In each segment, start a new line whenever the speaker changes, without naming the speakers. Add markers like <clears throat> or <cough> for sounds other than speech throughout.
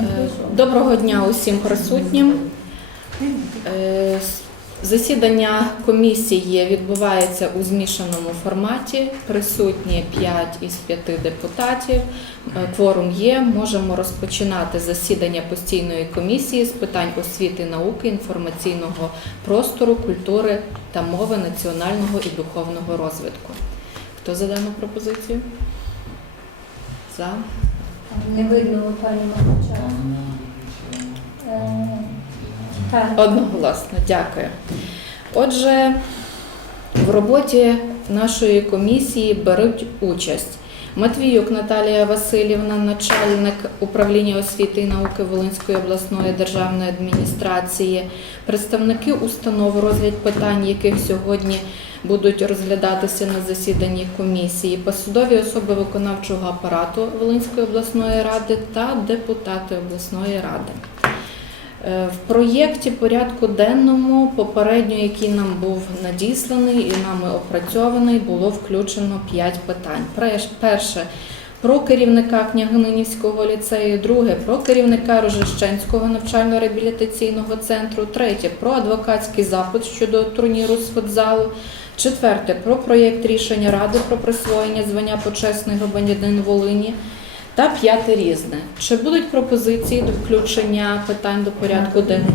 Е, Доброго дня усім присутнім. Е, Засідання комісії відбувається у змішаному форматі. Присутні 5 із 5 депутатів. Е, Кворум є. Можемо розпочинати засідання постійної комісії з питань освіти, науки, інформаційного простору, культури та мови національного і духовного розвитку. Хто за дану пропозицію? За.
Не видно пані Мовча. Е,
Одноголосно, дякую. Отже, в роботі нашої комісії беруть участь Матвіюк Наталія Васильівна, начальник управління освіти і науки Волинської обласної державної адміністрації, представники установ, розгляд питань, яких сьогодні будуть розглядатися на засіданні комісії, посадові особи виконавчого апарату Волинської обласної ради та депутати обласної ради. Е, В проєкті порядку денному, попередньо, який нам був надісланий і нами опрацьований, було включено 5 питань. Перше про керівника Княгининівського ліцею, друге про керівника Рожищенського навчально-реабілітаційного центру, третє про адвокатський запит щодо турніру з футзалу. Четверте про проєкт рішення Ради про присвоєння звання почесний громадянин Волині. Та п'яте різне. Чи будуть пропозиції до включення питань до порядку денного?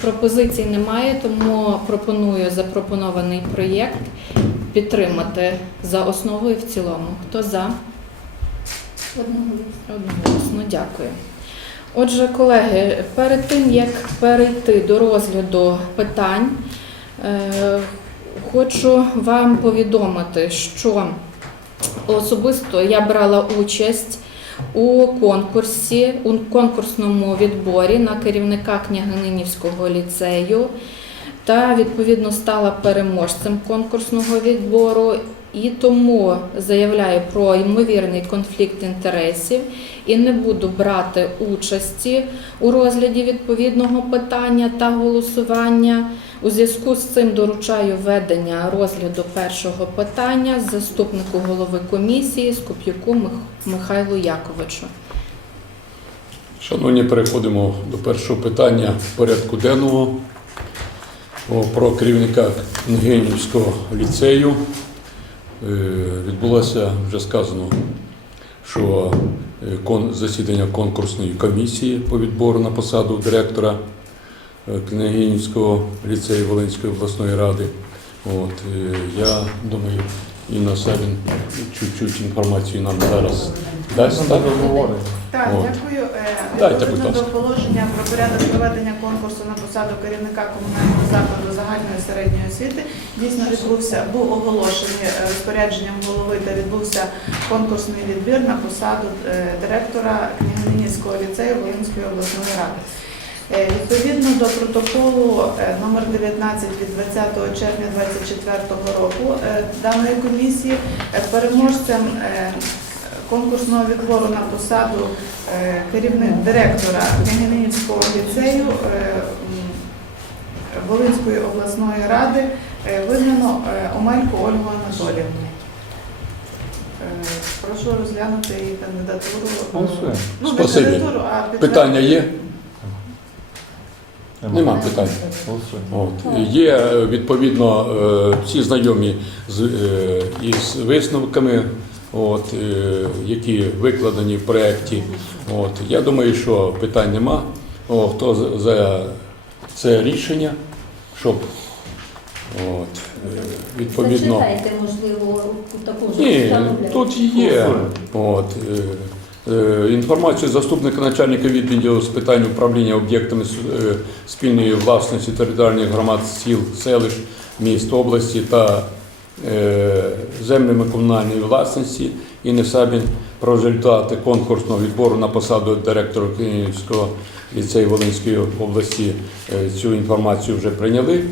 Пропозицій немає, тому пропоную запропонований проєкт підтримати за основу і в цілому. Хто за?
Одноголосно.
Дякую. Отже, колеги, перед тим як перейти до розгляду питань, е, хочу вам повідомити, що особисто я брала участь у конкурсі, у конкурсному відборі на керівника Княгининівського ліцею та відповідно стала переможцем конкурсного відбору. І тому заявляю про ймовірний конфлікт інтересів і не буду брати участі у розгляді відповідного питання та голосування. У зв'язку з цим доручаю ведення розгляду першого питання заступнику голови комісії Скуп'юку Мих- Михайлу Яковичу.
Шановні, переходимо до першого питання порядку денного про керівника Княгинівського ліцею. Е, Відбулося вже сказано, що е, засідання конкурсної комісії по відбору на посаду директора Княгинівського ліцею Волинської обласної ради. От, е, я думаю, Інна Савін чуть-чуть інформацію нам зараз дасть. Так?
Так, дякую. Е,
Дайте,
Відповідно
будь
до положення про порядок проведення конкурсу на посаду керівника комунального закладу загальної середньої освіти дійсно відбувся, був оголошений е, розпорядженням голови та відбувся конкурсний відбір на посаду е, директора Княгининівського ліцею Волинської обласної ради. Е, Відповідно до протоколу е, номер 19 від 20 червня 2024 року е, даної комісії переможцем конкурсного відбору на посаду керівник директора Княгининівського ліцею Волинської обласної ради визнано Омелько Ольгу Анатоліївну. Прошу розглянути її кандидатуру. Ну, не кандидатуру, а підтвердження.
Питання є? Нема питань. От. Є е, відповідно е, всі знайомі з, е, із висновками, от, які викладені в проєкті. От. Я думаю, що питань нема. О, хто за- це рішення, щоб от, відповідно.
Зачитайте, можливо, таку ж
Ні, тут є от, інформацію заступника начальника відділу з питань управління об'єктами е, спільної власності територіальних громад сіл, селищ, міст, області та е, землями комунальної власності і Несабін про результати конкурсного відбору на посаду директора Київського ліцею Волинської області е, цю інформацію вже прийняли.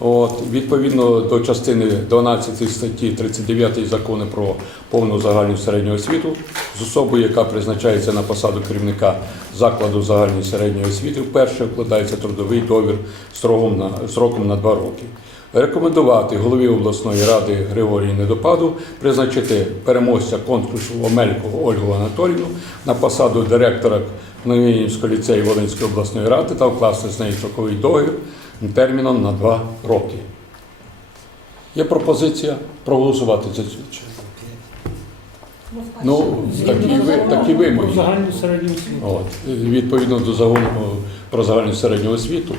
От, відповідно до частини 12 статті 39 закону про повну загальну середню освіту з особою, яка призначається на посаду керівника закладу загальної середньої освіти, вперше вкладається трудовий довір строком на, строком на 2 роки. Рекомендувати голові обласної ради Григорії Недопаду призначити переможця конкурсу Омелько Ольгу Анатолійовну на посаду директора Новинівського ліцею Волинської обласної ради та вкласти з нею строковий договір терміном на два роки. Є пропозиція проголосувати за цю. Ну, такі, ви- такі вимоги.
загальну середню освіту.
От, відповідно до закону про загальну середню освіту.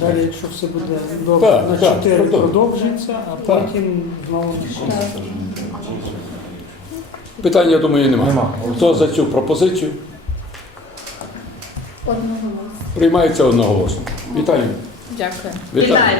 Далі, якщо все буде добре,
Так,
на
так,
4
продовжуй.
продовжується, а
Так.
потім знову
Питань, я думаю, немає. Хто за цю пропозицію? Приймається одноголосно. Вітаю.
Дякую.
Вітаю.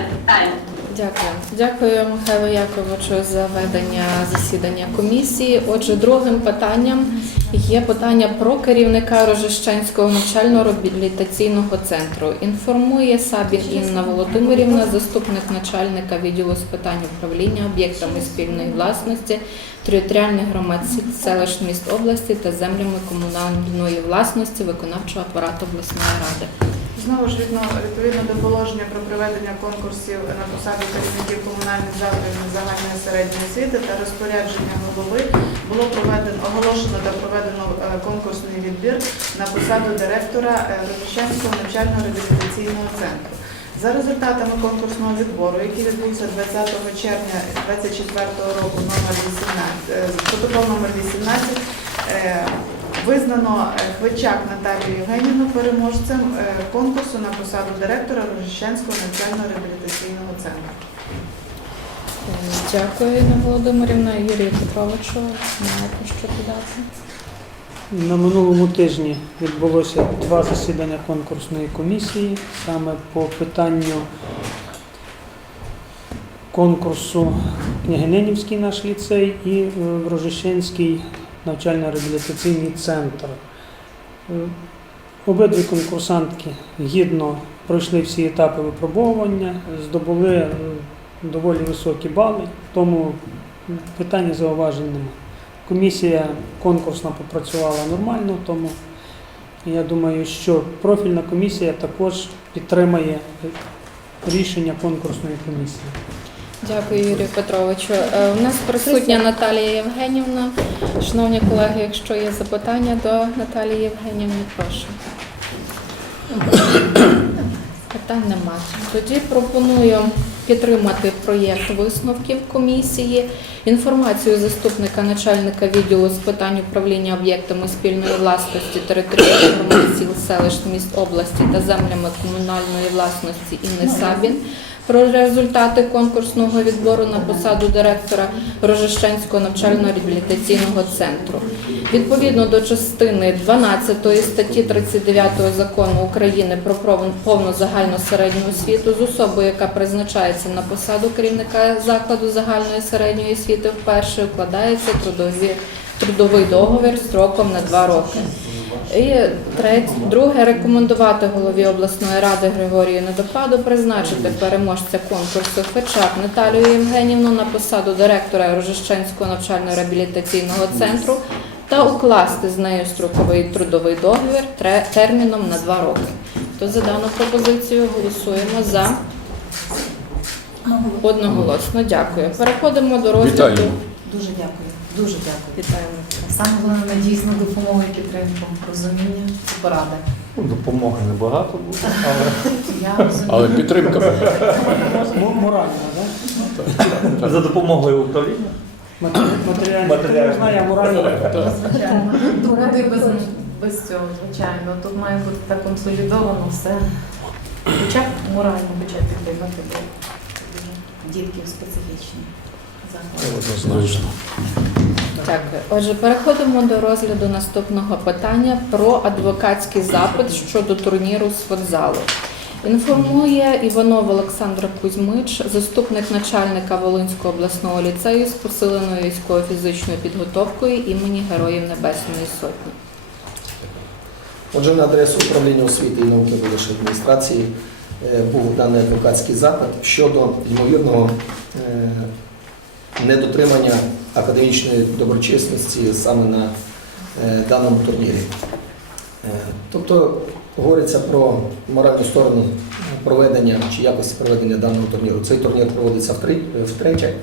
Дякую. Дякую, Михайло Яковичу, за ведення засідання комісії. Отже, другим питанням є питання про керівника Рожищенського навчально-реабілітаційного центру. Інформує Сабін Інна Володимирівна, заступник начальника відділу з питань управління об'єктами спільної власності територіальних громад селищ міст області та землями комунальної власності виконавчого апарату обласної ради.
Знову ж відно- відповідно до положення про проведення конкурсів на посаду керівників комунальних закладів загальної середньої освіти та розпорядження голови було проведено оголошено та проведено е, конкурсний відбір на посаду директора е, Рожищенського навчально-реабілітаційного центру. За результатами конкурсного відбору, який відбувся 20 червня 2024 року, номер 18, е, протокол номер 18, е, Визнано е, Хвичак Наталію Євгенівну переможцем е, конкурсу на посаду директора Рожищенського навчально-реабілітаційного центру.
Дякую, Інна Володимирівна. Юрію Петровичу, маєте що додати?
На минулому тижні відбулося два засідання конкурсної комісії саме по питанню конкурсу Княгининівський наш ліцей і е, Рожищенський навчально-реабілітаційний центр. Е, Обидві конкурсантки гідно пройшли всі етапи випробовування, здобули доволі високі бали, тому питання зауважень немає. Комісія конкурсна попрацювала нормально, тому я думаю, що профільна комісія також підтримає рішення конкурсної комісії.
Дякую, Юрію Петровичу. Е, У нас присутня Наталія Євгенівна. Шановні колеги, якщо є запитання до Наталії Євгенівни, прошу. Питань немає. Тоді пропоную підтримати проєкт висновків комісії. Інформацію заступника начальника відділу з питань управління об'єктами спільної власності територіальних громад сіл, селищ, міст області та землями комунальної власності Інни Сабін про результати конкурсного відбору на посаду директора Рожищенського навчально-реабілітаційного центру. Відповідно до частини 12 статті 39 закону України про повну загальну середню освіту з особою, яка призначається на посаду керівника закладу загальної середньої освіти, вперше укладається трудові, трудовий договір строком на два роки. І третє, друге, рекомендувати голові обласної ради Григорію Недопаду призначити переможця конкурсу Фечак Наталію Євгенівну на посаду директора Рожищенського навчально-реабілітаційного центру та укласти з нею строковий трудовий договір терміном на два роки. То за дану пропозицію голосуємо за одноголосно. Дякую. Переходимо до розгляду.
Вітаємо.
Дуже дякую. Дуже дякую.
Вітаємо.
Саме головне надійсно допомогу і підтримку, розуміння і поради.
Ну, Допомоги небагато буде, але
Я розумію.
Але підтримка буде.
М- Морально, да?
за допомогою управління.
Матері- Матеріально.
Матеріально.
Не знаю, а морально.
Звичайно. Куди без, без цього, звичайно. Тут має бути так консолідовано все. Хоча б морально, хоча б підтримати, бо дітки специфічні. заклади.
Однозначно.
Дякую. Отже, переходимо до розгляду наступного питання про адвокатський запит щодо турніру з футзалу. Інформує Іванов Олександр Кузьмич, заступник начальника Волинського обласного ліцею з посиленою військово-фізичною підготовкою імені Героїв Небесної Сотні.
Отже, на адресу управління освіти і науки Волинської адміністрації е, був даний адвокатський запит щодо ймовірного е, недотримання академічної доброчесності саме на е, даному турнірі. Е, Тобто говориться про моральну сторону проведення чи якості проведення даного турніру. Цей турнір проводиться втретє.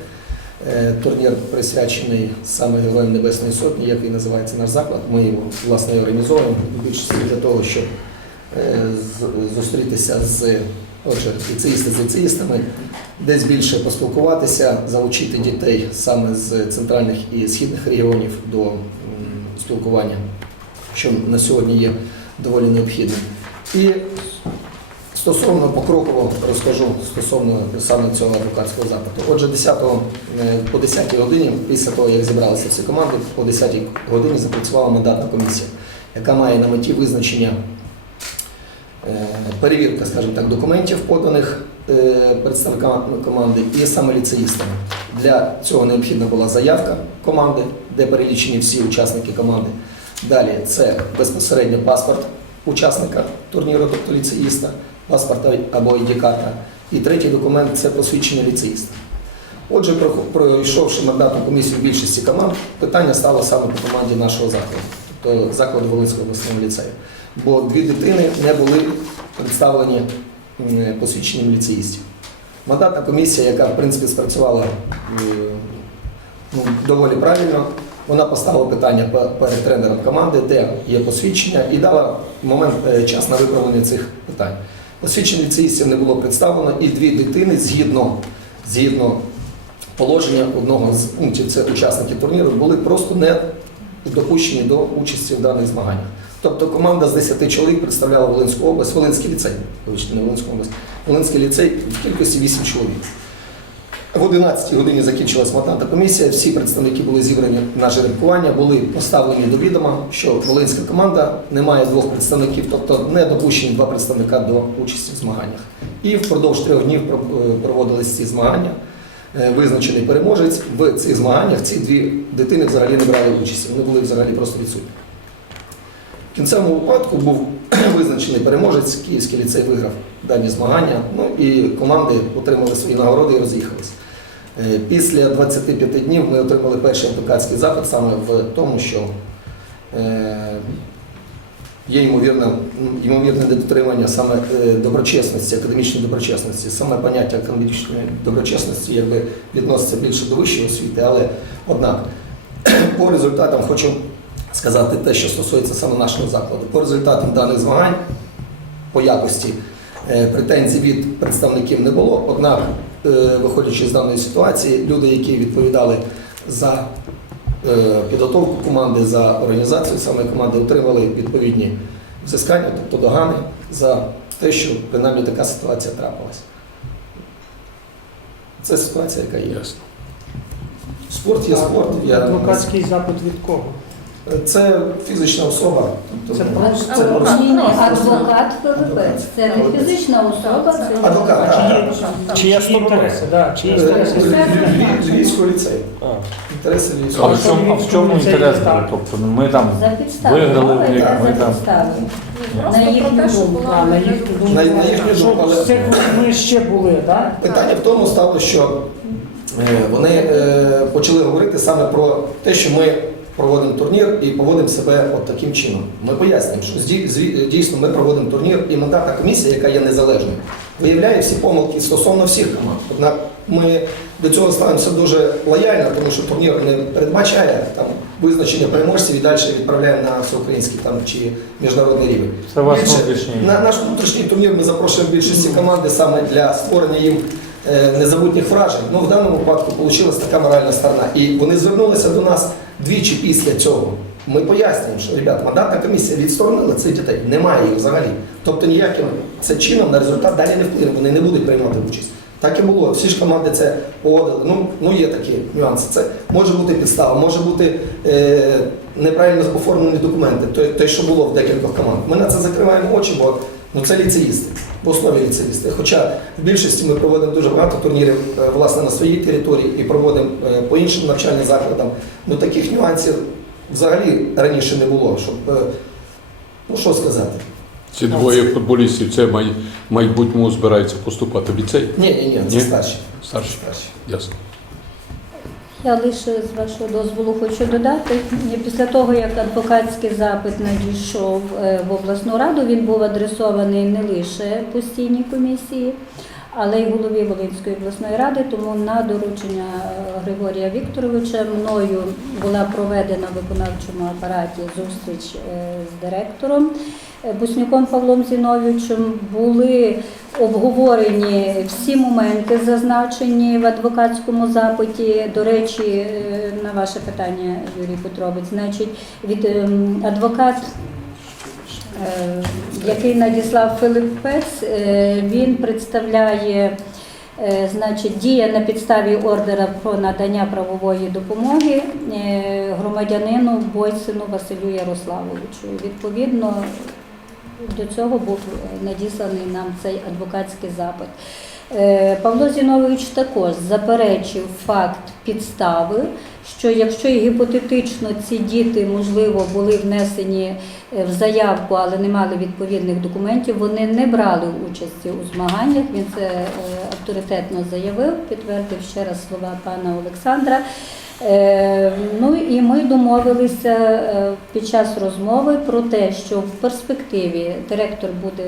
Е, Турнір присвячений саме Героям Небесної Сотні, який називається наш заклад. Ми його власне організовуємо в більшості для того, щоб зустрітися з отже, ліцеїсти з ліцеїстами, десь більше поспілкуватися, залучити дітей саме з центральних і східних регіонів до спілкування, що на сьогодні є доволі необхідним. І стосовно покроково розкажу стосовно саме цього адвокатського запиту. Отже, 10 е, по 10 годині, після того, як зібралися всі команди, по 10 годині запрацювала мандатна комісія, яка має на меті визначення перевірка, скажімо так, документів, поданих е, представниками команди і саме ліцеїстами. Для цього необхідна була заявка команди, де перелічені всі учасники команди. Далі це безпосередньо паспорт учасника турніру, тобто ліцеїста, паспорт або ID-карта. І третій документ це посвідчення ліцеїста. Отже, пройшовши мандатну комісію більшості команд, питання стало саме по команді нашого закладу, тобто закладу Волинського обласного ліцею. Бо дві дитини не були представлені посвідченням ліцеїстів. Мандатна комісія, яка в принципі спрацювала ну, доволі правильно, вона поставила питання перед тренером команди, де є посвідчення, і дала момент е, час на виправлення цих питань. Посвідчень ліцеїстів не було представлено, і дві дитини згідно, згідно положення одного з пунктів це учасники турніру, були просто не допущені до участі в даних змаганнях. Тобто команда з 10 чоловік представляла Волинську область, Волинський ліцей, вибачте, не Волинську область, Волинський ліцей в кількості 8 чоловік. В 11 годині закінчилась матанта комісія. Всі представники були зібрані на жеребкування, були поставлені до відома, що волинська команда не має двох представників, тобто не допущені два представника до участі в змаганнях. І впродовж трьох днів проводились ці змагання. Е, Визначений переможець в цих змаганнях. Ці дві дитини взагалі не брали участі, вони були взагалі просто відсутні. В кінцевому випадку був <clears throat> визначений переможець, Київський ліцей виграв дані змагання, ну і команди отримали свої нагороди і роз'їхалися. Е, Після 25 днів ми отримали перший адвокатський запит саме в тому, що е, є ймовірне, ймовірне недотримання саме е, доброчесності, академічної доброчесності. Саме поняття академічної доброчесності якби відноситься більше до вищої освіти, але однак <clears throat> по результатам хочу сказати те, що стосується саме нашого закладу. По результатам даних змагань по якості е, претензій від представників не було. Однак, е, виходячи з даної ситуації, люди, які відповідали за е, підготовку команди, за організацію саме команди, отримали відповідні взискання, тобто догани за те, що принаймні така ситуація трапилась. Це ситуація, яка є.
Ясно.
Спорт є спорт. Я...
Адвокатський запит від кого?
Це фізична особа. Тобто,
Це
ну, це просто
Ні, ні, адвокат ПВП. Це не фізична особа, це
Адвокат.
Чи
Чия
є інтереси? Да, чи є
Е,
інтереси?
Львівського ліцею. Інтереси
А
Львівського
в чому, а в чому інтерес був? Тобто ми там
за підставою.
Виграли в них, ми
за
там.
підставою. На їхню думку,
А, на їхню думку.
На- на їхню думку, але-
це ми ще були, так?
Питання в тому стало, що е, вони е, почали говорити саме про те, що ми проводимо турнір і поводимо себе от таким чином. Ми пояснюємо, що дійсно ми проводимо турнір, і мандатна комісія, яка є незалежною, виявляє всі помилки стосовно всіх команд. Однак ми до цього ставимося дуже лояльно, тому що турнір не передбачає там визначення переможців і далі відправляємо на всеукраїнський там чи міжнародний рівень.
це ваш
Більше-
внутрішній.
На наш внутрішній турнір ми запрошуємо більшості команди саме для створення їм е, незабутніх вражень. Ну в даному випадку вийшла така моральна сторона. І вони звернулися до нас двічі після цього. Ми пояснюємо, що ребят, мандатна комісія відсторонила цих дітей. Немає їх взагалі. Тобто ніяким це чином на результат далі не вплине, вони не будуть приймати участь. Так і було. Всі ж команди це погодили. Ну, ну є такі нюанси. Це може бути підстава, може бути е, неправильно оформлені документи, те, що було в декількох команд. Ми на це закриваємо очі, бо ну, це ліцеїсти, в основі ліцеїсти. Хоча в більшості ми проводимо дуже багато турнірів е, власне на своїй території і проводимо е, по іншим навчальним закладам. Ну таких нюансів взагалі раніше не було, щоб е, ну що сказати.
Ці двоє футболістів це май, майбутньому збираються поступати в ліцей.
Ні, ні, ні, це
Ні?
старші.
Старші.
старші.
Ясно.
Я лише з вашого дозволу хочу додати. Після того, як адвокатський запит надійшов е, в обласну раду, він був адресований не лише постійній комісії, але й голові Волинської обласної ради. Тому на доручення е, Григорія Вікторовича мною була проведена в виконавчому апараті зустріч е, з директором е, Буснюком Павлом Зіновичем. Були обговорені всі моменти, зазначені в адвокатському запиті. До речі, на ваше питання, Юрій Петрович, значить, від ем, адвокат. Який надіслав Филип Пец, е, він представляє е, значить, дія на підставі ордера про надання правової допомоги е, громадянину Бойсину Василю Ярославовичу. Відповідно, до цього був надісланий нам цей адвокатський запит. Павло Зінович також заперечив факт підстави, що якщо гіпотетично ці діти, можливо, були внесені е, в заявку, але не мали відповідних документів, вони не брали участі у змаганнях. Він це е, авторитетно заявив, підтвердив ще раз слова пана Олександра. Е, Ну і ми домовилися під час розмови про те, що в перспективі директор буде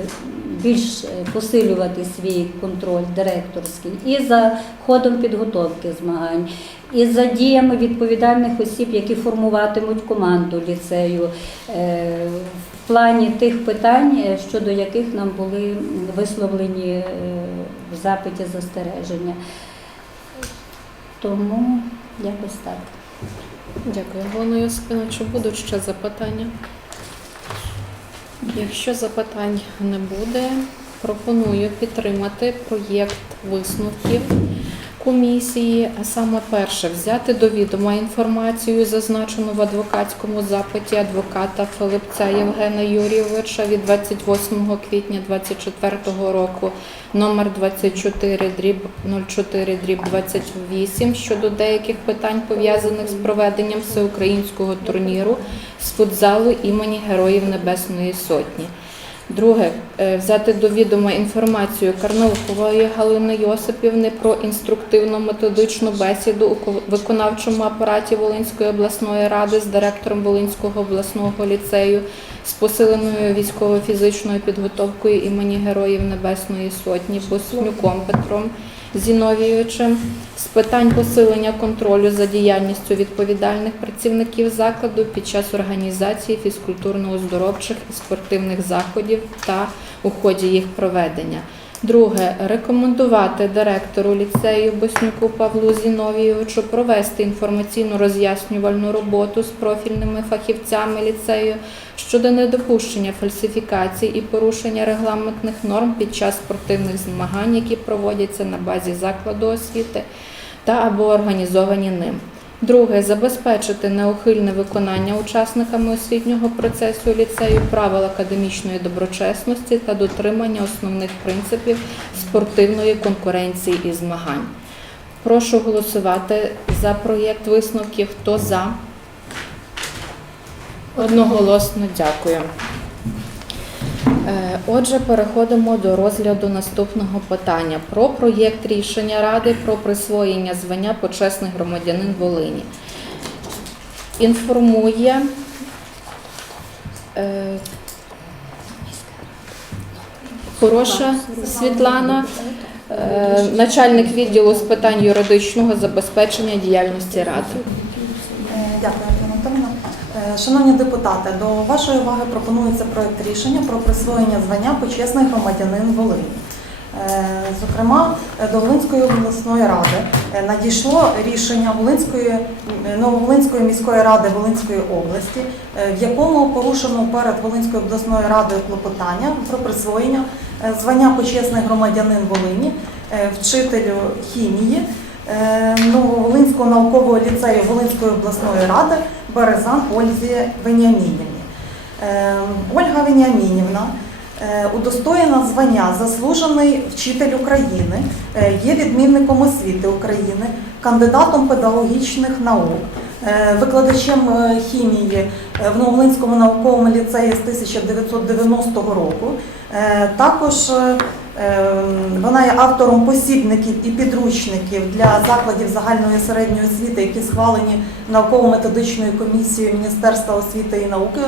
більш е, посилювати свій контроль директорський і за ходом підготовки змагань, і за діями відповідальних осіб, які формуватимуть команду ліцею. е, В плані тих питань, е, щодо яких нам були висловлені в запиті застереження. Тому якось так.
Дякую, Галина Йосипівна. Чи будуть ще запитання? Якщо запитань не буде, пропоную підтримати проєкт висновків комісії, а саме перше взяти до відома інформацію, зазначену в адвокатському запиті адвоката Филипця Євгена Юрійовича від 28 квітня 2024 року, номер 24 дріб 04 дріб 28 щодо деяких питань пов'язаних з проведенням всеукраїнського турніру з футзалу імені Героїв Небесної Сотні. Друге, е, взяти до відома інформацію Карнаухової Галини Йосипівни про інструктивно-методичну бесіду у виконавчому апараті Волинської обласної ради з директором Волинського обласного ліцею з посиленою військово-фізичною підготовкою імені Героїв Небесної Сотні Боснюком Петром Зіновійовичем з питань посилення контролю за діяльністю відповідальних працівників закладу під час організації фізкультурно-оздоровчих і спортивних заходів та у ході їх проведення. Друге, рекомендувати директору ліцею Боснюку Павлу Зіновійовичу провести інформаційну роз'яснювальну роботу з профільними фахівцями ліцею щодо недопущення фальсифікацій і порушення регламентних норм під час спортивних змагань, які проводяться на базі закладу освіти та або організовані ним. Друге, забезпечити неухильне виконання учасниками освітнього процесу ліцею правил академічної доброчесності та дотримання основних принципів спортивної конкуренції і змагань. Прошу голосувати за проєкт висновків. Хто за? Одноголосно дякую. Е, Отже, переходимо до розгляду наступного питання про проєкт рішення Ради про присвоєння звання почесний громадянин Волині. Інформує е, Хороша Світлана, е, начальник відділу з питань юридичного забезпечення діяльності Ради.
Дякую, Шановні депутати, до вашої уваги пропонується проект рішення про присвоєння звання почесний громадянин Волині. Е, Зокрема, до Волинської обласної ради е, надійшло рішення Волинської, Нововолинської міської ради Волинської області, е, в якому порушено перед Волинською обласною радою клопотання про присвоєння звання почесний громадянин Волині, вчителю хімії е, Нововолинського наукового ліцею Волинської обласної ради Березан Ользі Веніамінівні. Е, Ольга Веніамінівна е, удостоєна звання заслужений вчитель України, є відмінником освіти України, кандидатом педагогічних наук, викладачем хімії в Нововолинському науковому ліцеї з 1990 року. Також Вона є автором посібників і підручників для закладів загальної середньої освіти, які схвалені науково-методичною комісією Міністерства освіти і науки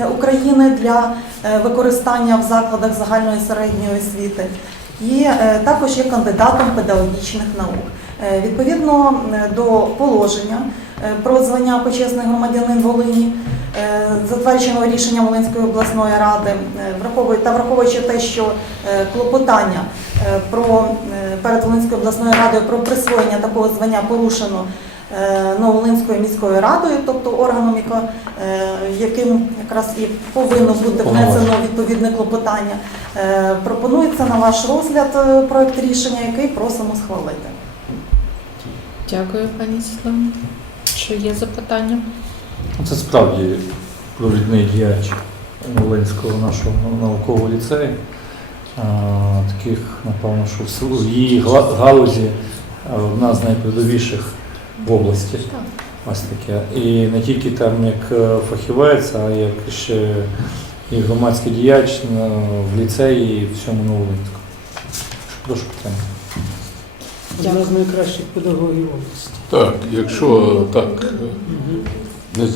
е, України для е, використання в закладах загальної середньої освіти. І е, також є кандидатом педагогічних наук. Відповідно до положення про звання почесний громадянин Волині, е, затвердженого рішенням Волинської обласної ради, е, та враховуючи те, що е, клопотання е, про е, перед Волинською обласною радою про присвоєння такого звання порушено е, Новолинською міською радою, тобто органом, е, яким якраз і повинно бути внесено відповідне клопотання. Е, Пропонується на ваш розгляд е, проект рішення, який просимо схвалити.
Дякую, пані Світлана. Чи є запитання?
Це справді провідний діяч Волинського нашого наукового ліцею. Таких, напевно, що в її галузі одна з найпередовіших в області. Ось таке. І не тільки там як е, фахівець, а як ще і громадський діяч е, в ліцеї і всьому Новолинську. Прошу питання.
Одна з найкращих педагогів області.
Так, якщо так, е,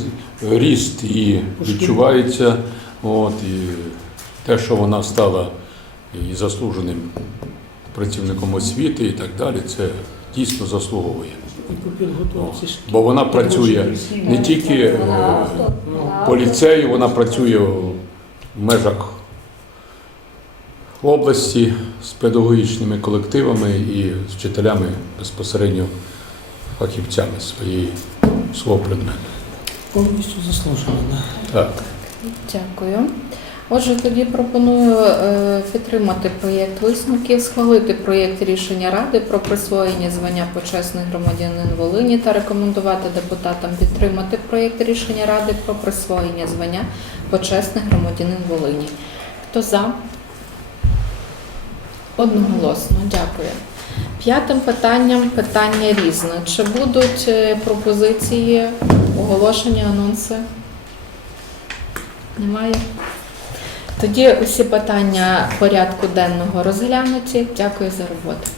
ріст і відчувається, от, і те, що вона стала і заслуженим працівником освіти і так далі, це дійсно заслуговує. Бо вона працює не тільки е, по ліцею, вона працює в межах області з педагогічними колективами і з вчителями безпосередньо фахівцями своєї свого предмету.
Повністю заслужено. да.
Так.
Дякую. Отже, тоді пропоную е, підтримати проєкт висновків, схвалити проєкт рішення Ради про присвоєння звання почесний громадянин Волині та рекомендувати депутатам підтримати проєкт рішення Ради про присвоєння звання почесний громадянин Волині. Хто за? Одноголосно, дякую. П'ятим питанням питання різне. Чи будуть е, пропозиції, оголошення, анонси? Немає? Тоді усі питання порядку денного розглянуті. Дякую за роботу.